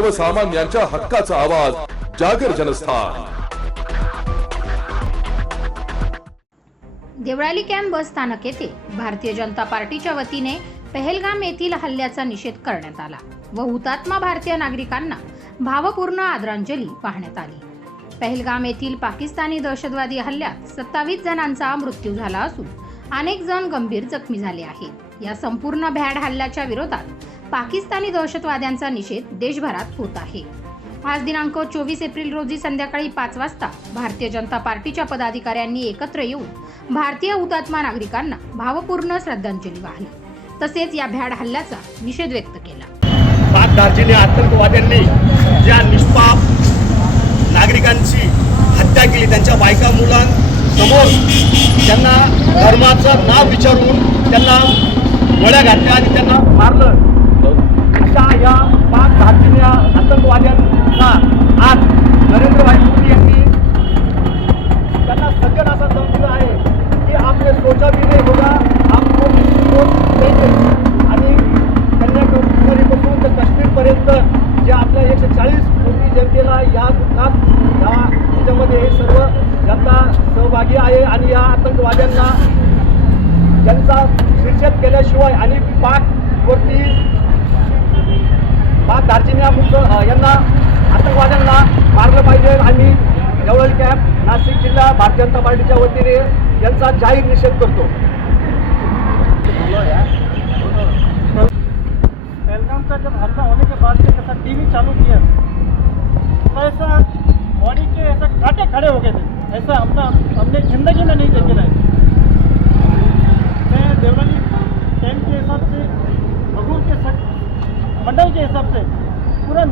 सर्वसामान्यांच्या हक्काचा आवाज जागर जनस्थान. देवळाली कॅम्प बस स्थानक येथे भारतीय जनता पार्टीच्या वतीने पहलगाम येथील हल्ल्याचा निषेध करण्यात आला व हुतात्मा भारतीय नागरिकांना भावपूर्ण आदरांजली वाहण्यात आली. पहलगाम येथील पाकिस्तानी दहशतवादी हल्ल्यात सत्तावीस जणांचा मृत्यू झाला असून अनेक जण गंभीर जखमी झाले आहेत. या संपूर्ण भ्याड हल्ल्याच्या विरोधात पाकिस्तानी दहशतवाद्यांचा निषेध देशभरात होत आहे. आज दिनांक चोवीस एप्रिल रोजी संध्याकाळी पाच वाजता भारतीय जनता पार्टीच्या पदाधिकाऱ्यांनी एकत्र येऊन भारतीय हुतात्मा नागरिकांना भावपूर्ण श्रद्धांजली वाहिली. तसेच या भ्याड हल्ल्याचा निषेध व्यक्त केला. पाच दार्जिने आतंकवाद्यांनी ज्या निष्पाप नागरिकांची हत्या केली त्यांच्या बायका मुलांसमोर त्यांना धर्माचं नाव विचारून त्यांना गोळ्या घातल्या आणि त्यांना मारलं. यांचा सहभागी आहे आणि या आतंकवाद्यांना त्यांचा निषेध केल्याशिवाय आणि पाकवरती पाक दार्जिन्या मुक्त यांना आतंकवाद्यांना मारलं पाहिजे आणि जवळ कॅम्प नाशिक जिल्हा भारतीय जनता पार्टीच्या वतीने यांचा जाहीर निषेध करतो. पहलगाम का जब हमला होने के बाद से ऐसा टीवी चालू किया तो ऐसा बॉडी के ऐसा काटे खड़े हो गए थे। ऐसा हमने हमने ज़िंदगी में नहीं देखे रहे। मैं देवली कैंप के हिसाब से बगूर के मंडल के हिसाब से पूरा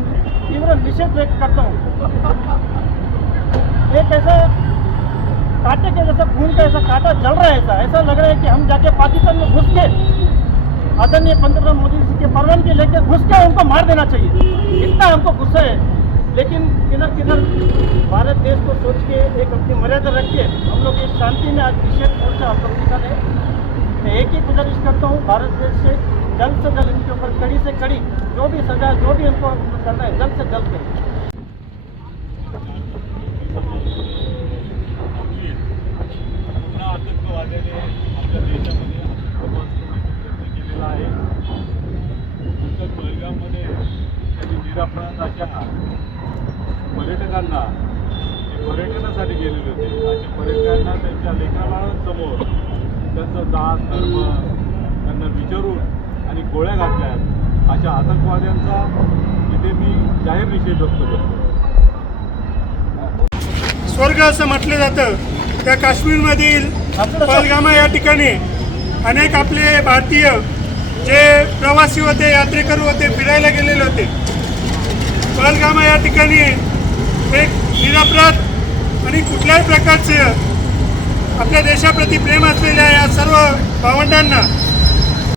तीव्र निषेध व्यक्त करता हूँ। एक ऐसा कांटे के जैसा खून का ऐसा कांटा जल रहा है ऐसा। ऐसा लग रहा है कि हम जाके पाकिस्तान में घुस के आदरणीय पंतप्रधान मोदी जी के परवानगी लेकर घुस के उनको मार देना चाहिए। इतना हमको गुस्सा है। लेकिन किधर किधर भारत देश को सोच के एक अपनी मर्यादा रख के हम लोग इस शांति में आज निषेध मोर्चा हम लोग निकाले मैं एक ही गुजारिश करता हूँ, भारत देश से जल्द से जल्द इनके ऊपर कड़ी से कड़ी जो भी सजा, जो भी इनको करना है, जल्द से जल्द करें। आणि त्यांनी पर्यटकांना ते पर्यटनासाठी गेलेले होते अशा पर्यटकांना त्यांच्या लेखनासमोर त्यांचं दास धर्म त्यांना विचारून आणि गोळ्या घातल्या अशा आतंकवाद्यांचा इथे मी जाहीर निषेध व्यक्त करतो. स्वर्ग असं म्हटलं जातं. त्या काश्मीरमधील पलगामा या ठिकाणी अनेक आपले भारतीय जे प्रवासी होते यात्रेकरू होते फिरायला गेलेले होते बालगामा या ठिकाणी एक निरपराध आणि कुठल्याही प्रकारचे आपल्या देशाप्रती प्रेम असलेल्या या सर्व भावंडांना